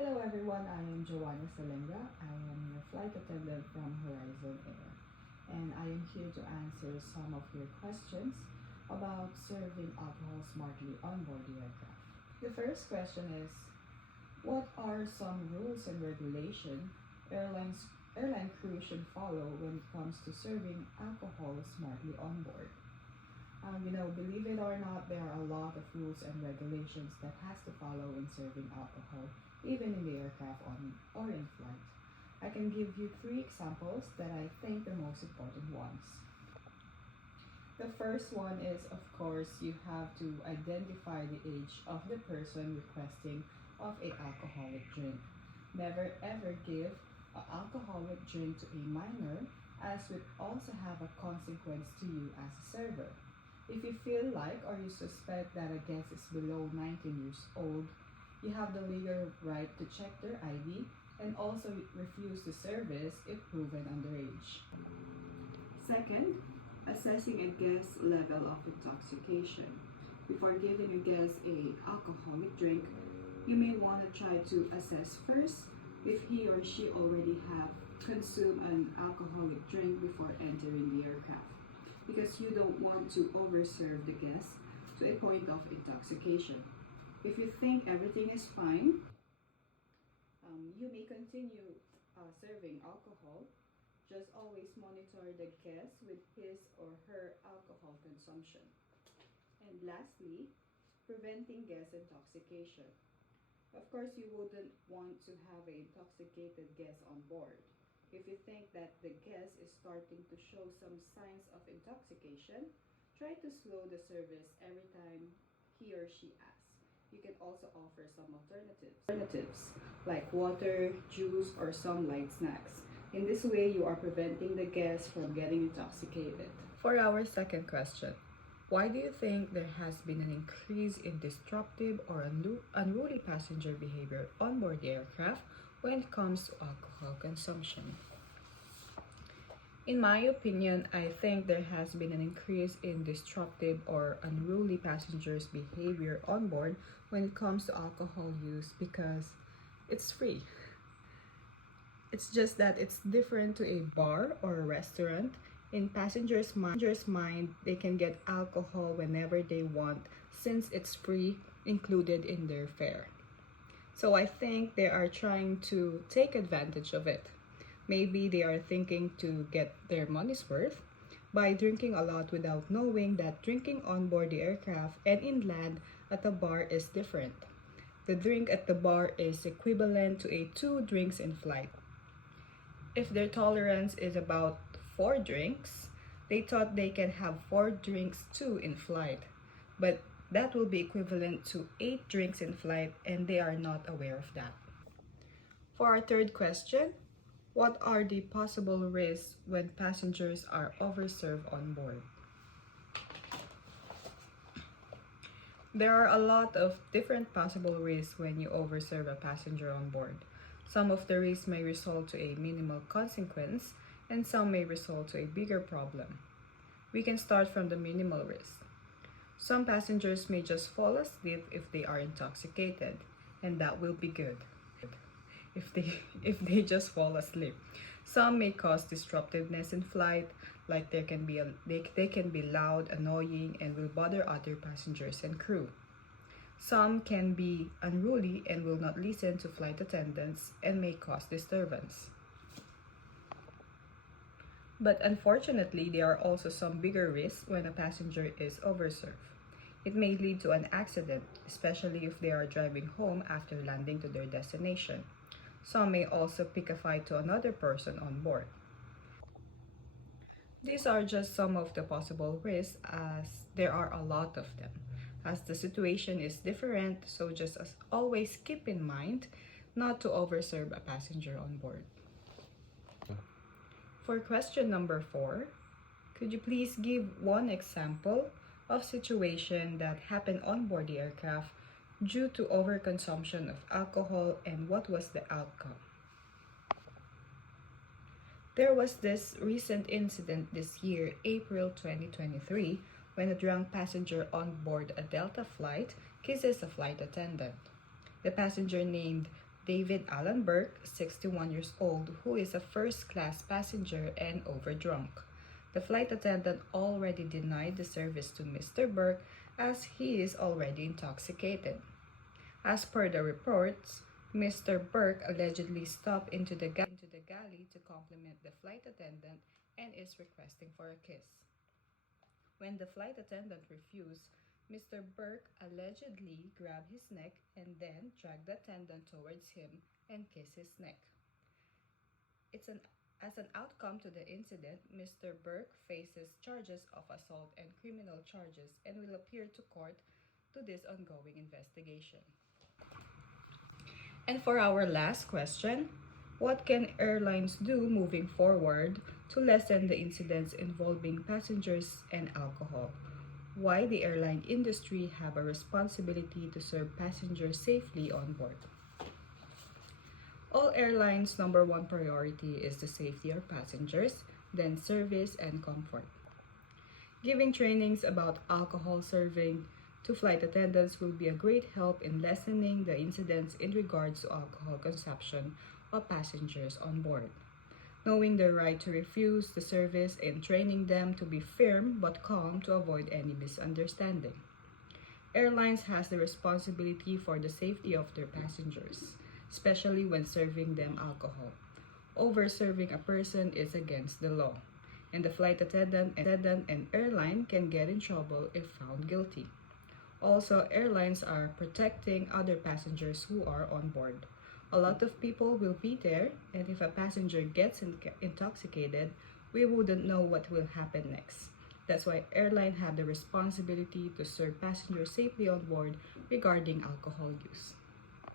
Hello everyone, I am Joanna Salenga. I am your flight attendant from Horizon Air, and I am here to answer some of your questions about serving alcohol smartly on board the aircraft. The first question is, what are some rules and regulations airline crew should follow when it comes to serving alcohol smartly on board? Believe it or not, there are a lot of rules and regulations that has to follow in serving alcohol, even in the aircraft or in flight. I can give you three examples that I think the most important ones. The first one is, of course, you have to identify the age of the person requesting of a alcoholic drink. Never ever give an alcoholic drink to a minor, as would also have a consequence to you as a server. If you feel like or you suspect that a guest is below 19 years old, you have the legal right to check their ID and also refuse the service if proven underage. Second, assessing a guest's level of intoxication. Before giving a guest a alcoholic drink, you may want to try to assess first if he or she already have consumed an alcoholic drink before entering the aircraft, because you don't want to overserve the guest to a point of intoxication. If you think everything is fine, you may continue serving alcohol. Just always monitor the guest with his or her alcohol consumption. And lastly, preventing guest intoxication. Of course, you wouldn't want to have an intoxicated guest on board. If you think that the guest is starting to show some signs of intoxication, try to slow the service every time he or she asks. You can also offer some alternatives like water, juice, or some light snacks. In this way, you are preventing the guest from getting intoxicated. For our second question, why do you think there has been an increase in disruptive or unruly passenger behavior on board the aircraft when it comes to alcohol consumption? In my opinion, I think there has been an increase in disruptive or unruly passengers' behavior on board when it comes to alcohol use because it's free. It's just that it's different to a bar or a restaurant. In passengers' mind, they can get alcohol whenever they want since it's free, included in their fare. So I think they are trying to take advantage of it. Maybe they are thinking to get their money's worth by drinking a lot without knowing that drinking on board the aircraft and inland at a bar is different. The drink at the bar is equivalent to a 2 drinks in flight. If their tolerance is about 4 drinks, they thought they can have 4 drinks too in flight. But that will be equivalent to 8 drinks in flight, and they are not aware of that. For our third question, what are the possible risks when passengers are overserved on board? There are a lot of different possible risks when you overserve a passenger on board. Some of the risks may result to a minimal consequence, and some may result to a bigger problem. We can start from the minimal risk. Some passengers may just fall asleep if they are intoxicated, and that will be good if they just fall asleep. Some may cause disruptiveness in flight, like they can be loud, annoying, and will bother other passengers and crew. Some can be unruly and will not listen to flight attendants and may cause disturbance. But unfortunately, there are also some bigger risks when a passenger is overserved. It may lead to an accident, especially if they are driving home after landing to their destination. Some may also pick a fight to another person on board. These are just some of the possible risks, as there are a lot of them. As the situation is different, so just as always keep in mind not to overserve a passenger on board. For question number 4, could you please give one example of situation that happened on board the aircraft due to overconsumption of alcohol, and what was the outcome? There was this recent incident this year, April 2023, when a drunk passenger on board a Delta flight kisses a flight attendant. The passenger named David Allen Burke, 61 years old, who is a first-class passenger and overdrunk. The flight attendant already denied the service to Mr. Burke as he is already intoxicated. As per the reports, Mr. Burke allegedly stopped into the galley to compliment the flight attendant and is requesting for a kiss. When the flight attendant refused, Mr. Burke allegedly grabbed his neck and then dragged the attendant towards him and kissed his neck. As an outcome to the incident, Mr. Burke faces charges of assault and criminal charges and will appear to court to this ongoing investigation. And for our last question, what can airlines do moving forward to lessen the incidents involving passengers and alcohol? Why the airline industry have a responsibility to serve passengers safely on board? All airlines' number one priority is the safety of passengers, then service and comfort. Giving trainings about alcohol serving to flight attendants will be a great help in lessening the incidents in regards to alcohol consumption of passengers on board. Knowing their right to refuse the service and training them to be firm but calm to avoid any misunderstanding. Airlines has the responsibility for the safety of their passengers, especially when serving them alcohol. Over-serving a person is against the law, and the flight attendant and airline can get in trouble if found guilty. Also, airlines are protecting other passengers who are on board. A lot of people will be there, and if a passenger gets intoxicated, we wouldn't know what will happen next. That's why airlines have the responsibility to serve passengers safely on board regarding alcohol use.